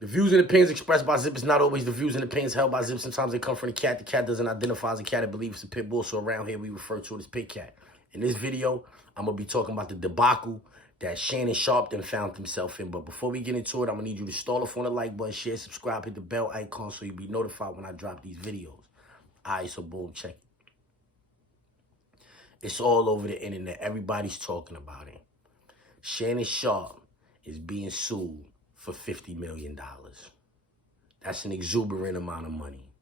The views and opinions expressed by Zip is not always the views and opinions held by Zip. Sometimes they come from the cat. The cat doesn't identify as a cat. It believes it's a pit bull. So around here, we refer to it as pit cat. In this video, I'm going to be talking about the debacle that Shannon Sharpe then found himself in. But before we get into it, I'm going to need you to stall off on the like button, share, subscribe, hit the bell icon so you'll be notified when I drop these videos. All right, so boom, check it. It's all over the internet. Everybody's talking about it. Shannon Sharpe is being sued for $50 million. That's an exuberant amount of money.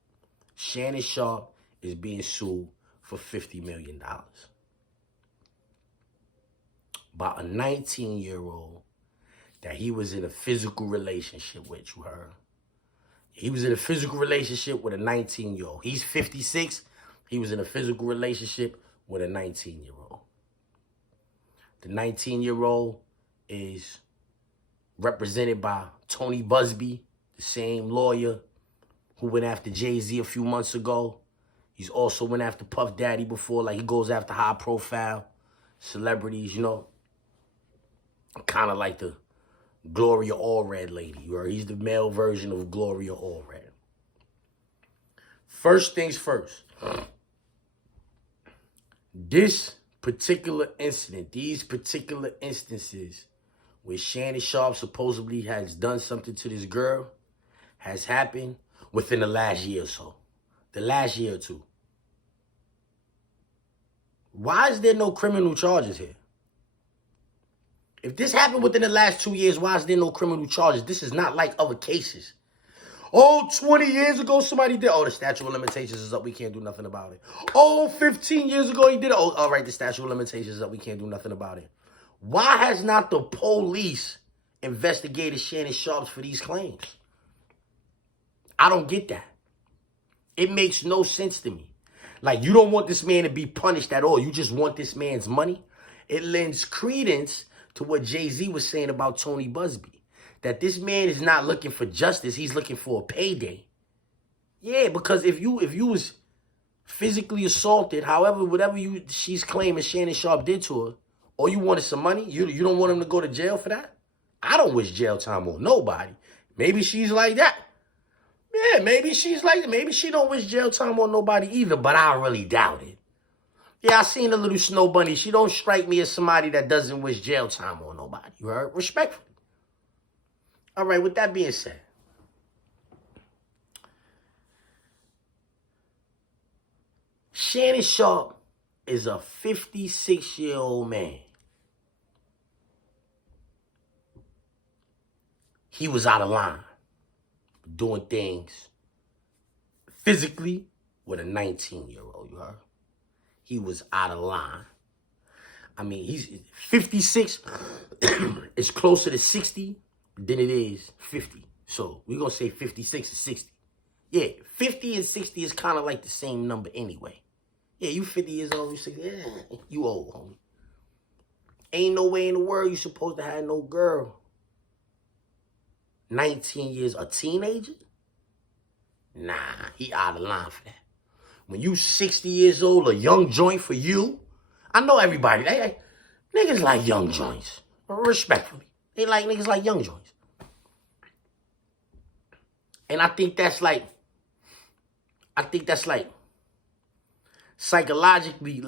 Shannon Sharpe is being sued for $50 million by a 19-year-old that he was in a physical relationship with, you heard? He was in a physical relationship with a 19-year-old. He's 56. He was in a physical relationship with a 19-year-old. The 19-year-old is represented by Tony Busby, the same lawyer who went after Jay-Z a few months ago. He's also went after Puff Daddy before, like he goes after high-profile celebrities, you know. Kind of like the Gloria Allred lady, or he's the male version of Gloria Allred. First things first. This particular incident, these particular instances where Shannon Sharpe supposedly has done something to this girl has happened within the last year or so. The last year or two. Why is there no criminal charges here? If this happened within the last 2 years, why is there no criminal charges? This is not like other cases. Oh, 20 years ago, somebody did. Oh, the statute of limitations is up. We can't do nothing about it. Oh, 15 years ago, he did it. Oh, all right, the statute of limitations is up. We can't do nothing about it. Why has not the police investigated Shannon Sharpe for these claims? I don't get that. It makes no sense to me. Like, you don't want this man to be punished at all. You just want this man's money. It lends credence to what Jay-Z was saying about Tony Busby. That this man is not looking for justice. He's looking for a payday. Yeah, because if you was physically assaulted, however, whatever she's claiming Shannon Sharpe did to her, or you wanted some money, you don't want him to go to jail for that? I don't wish jail time on nobody. Maybe she's like that. Yeah, maybe she's like that. Maybe she don't wish jail time on nobody either, but I really doubt it. Yeah, I seen the little snow bunny. She don't strike me as somebody that doesn't wish jail time on nobody. You heard? Respectfully. All right, with that being said, Shannon Sharpe is a 56-year-old man. He was out of line, doing things physically with a 19-year-old, you heard? He was out of line. I mean, he's 56 is closer to 60 than it is 50. So we're going to say 56 is 60. Yeah, 50 and 60 is kind of like the same number anyway. Yeah, you 50 years old, you 60, yeah, you old, homie. Ain't no way in the world you supposed to have no girl 19 years, a teenager? Nah, he out of line for that. When you 60 years old, a young joint for you, I know everybody, niggas like young joints, respectfully. They like niggas like young joints. And I think that's like psychologically,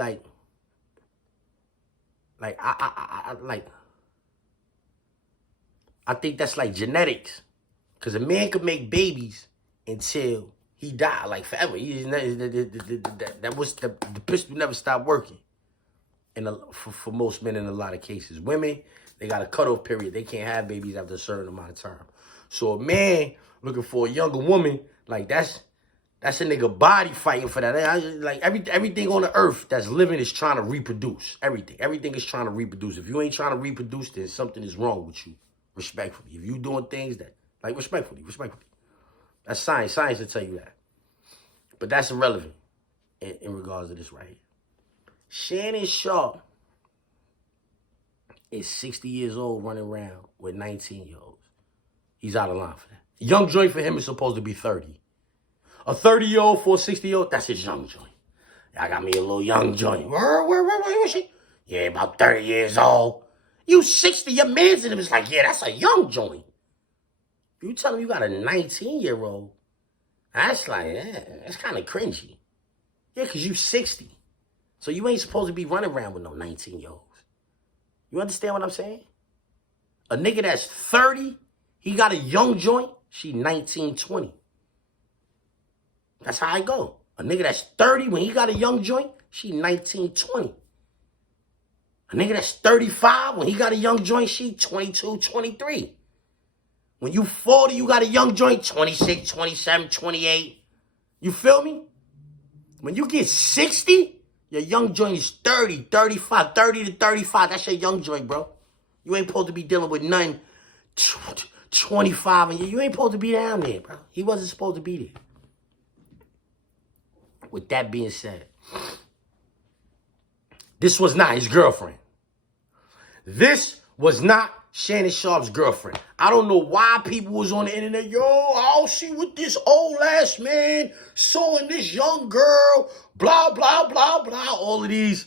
I think that's like genetics. Because a man could make babies until he died, like forever. The pistol never stopped working. For most men in a lot of cases. Women, they got a cutoff period. They can't have babies after a certain amount of time. So a man looking for a younger woman, like that's a nigga body fighting for that. Like everything on the earth that's living is trying to reproduce. Everything is trying to reproduce. If you ain't trying to reproduce, then something is wrong with you. Respectfully. If you doing things that, like respectfully. That's science. Science will tell you that. But that's irrelevant in regards to this right here. Shannon Sharpe is 60 years old running around with 19-year-olds. He's out of line for that. Young joint for him is supposed to be 30. A 30-year-old for a 60-year-old, that's his young joint. I got me a little young joint. Where was she? Yeah, about 30 years old. You 60, your man's in him is like, yeah, that's a young joint. You tell him you got a 19-year-old, that's like, that's kind of cringy. Yeah, because you 60. So you ain't supposed to be running around with no 19-year-olds. You understand what I'm saying? A nigga that's 30, he got a young joint, she 19, 20. That's how I go. A nigga that's 30, when he got a young joint, she 19, 20. A nigga that's 35, when he got a young joint, she 22, 23. When you 40, you got a young joint, 26, 27, 28. You feel me? When you get 60, your young joint is 30, 35, 30 to 35. That's your young joint, bro. You ain't supposed to be dealing with nothing 25 and you ain't supposed to be down there, bro. He wasn't supposed to be there. With that being said, this was not his girlfriend. This was not Shannon Sharpe's girlfriend. I don't know why people was on the internet. Yo, I'll see what this old ass man saw in this young girl. Blah, blah, blah, blah. All of these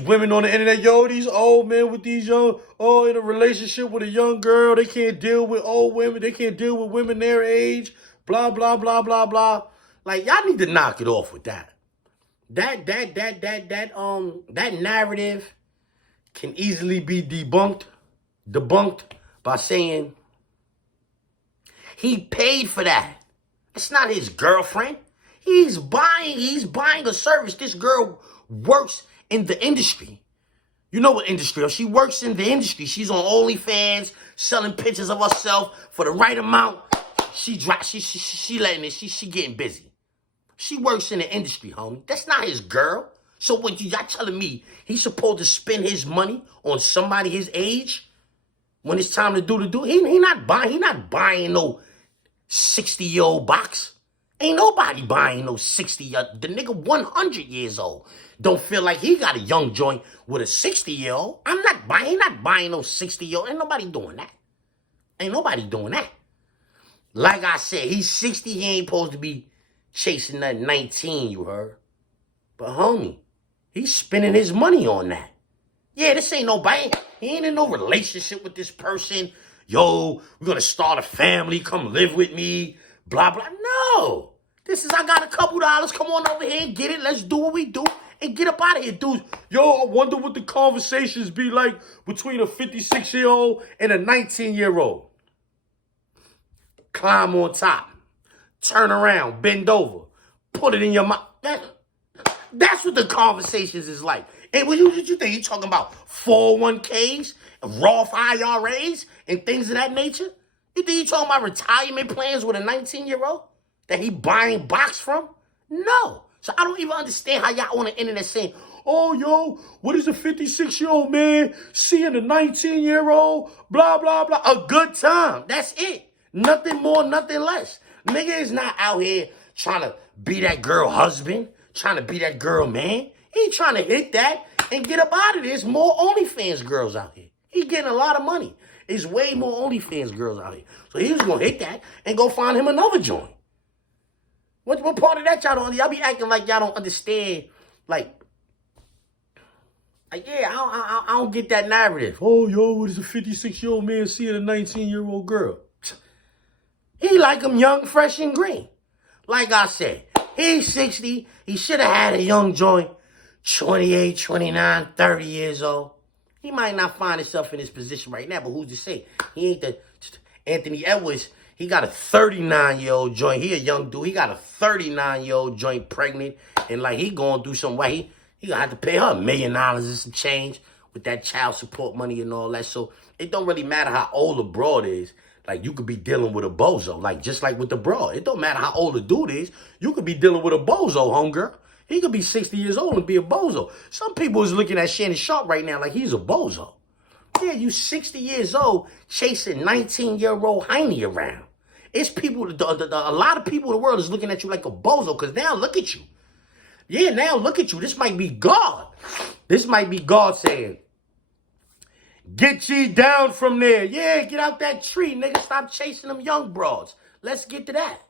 women on the internet. Yo, these old men with these young, in a relationship with a young girl. They can't deal with old women. They can't deal with women their age. Blah, blah, blah, blah, blah. Like, y'all need to knock it off with that. That narrative can easily be debunked by saying he paid for that. It's not his girlfriend. He's buying a service. This girl works in the industry. You know what industry? She works in the industry. She's on OnlyFans, selling pictures of herself for the right amount. She letting it. She getting busy. She works in the industry, homie. That's not his girl. So what y'all telling me he's supposed to spend his money on somebody his age when it's time to do the do? He not buying no 60-year-old box. Ain't nobody buying no 60-year. The nigga 100 years old don't feel like he got a young joint with a 60-year-old. He not buying no 60-year-old. Ain't nobody doing that. Like I said, he's 60. He ain't supposed to be chasing that 19, you heard? But homie, he's spending his money on that. Yeah, this ain't nobody. He ain't in no relationship with this person. Yo, we're going to start a family. Come live with me. Blah, blah. No. This is, I got a couple dollars. Come on over here and get it. Let's do what we do and get up out of here, dude. Yo, I wonder what the conversations be like between a 56-year-old and a 19-year-old. Climb on top. Turn around. Bend over. Put it in your mouth. That's what the conversations is like. And what you think? You talking about 401ks, Roth IRAs, and things of that nature? You think you talking about retirement plans with a 19-year-old that he buying box from? No. So I don't even understand how y'all on the internet saying, oh, yo, what is a 56-year-old man seeing a 19-year-old? Blah, blah, blah. A good time. That's it. Nothing more, nothing less. Nigga is not out here trying to be that girl husband, trying to be that girl man. He trying to hit that and get up out of this. There's more OnlyFans girls out here. He getting a lot of money. There's way more OnlyFans girls out here. So he was going to hit that and go find him another joint. What part of that y'all don't? Y'all be acting like y'all don't understand. Like yeah, I don't get that narrative. Oh, yo, what is a 56-year-old man seeing a 19-year-old girl? He like him young, fresh, and green. Like I said, he's 60. He should have had a young joint, 28, 29, 30 years old. He might not find himself in this position right now, but who's to say? He ain't the Anthony Edwards. He got a 39-year-old joint. He a young dude. He got a 39-year-old joint pregnant. And like he going through some way. He gonna have to pay her $1 million and some change with that child support money and all that. So it don't really matter how old the broad is. Like, you could be dealing with a bozo. Like, just like with the broad. It don't matter how old the dude is. You could be dealing with a bozo, homegirl. He could be 60 years old and be a bozo. Some people is looking at Shannon Sharpe right now like he's a bozo. Yeah, you 60 years old chasing 19-year-old Heine around. It's people, a lot of people in the world is looking at you like a bozo because now look at you. Yeah, now look at you. This might be God. This might be God saying, get ye down from there. Yeah, get out that tree, nigga. Stop chasing them young broads. Let's get to that.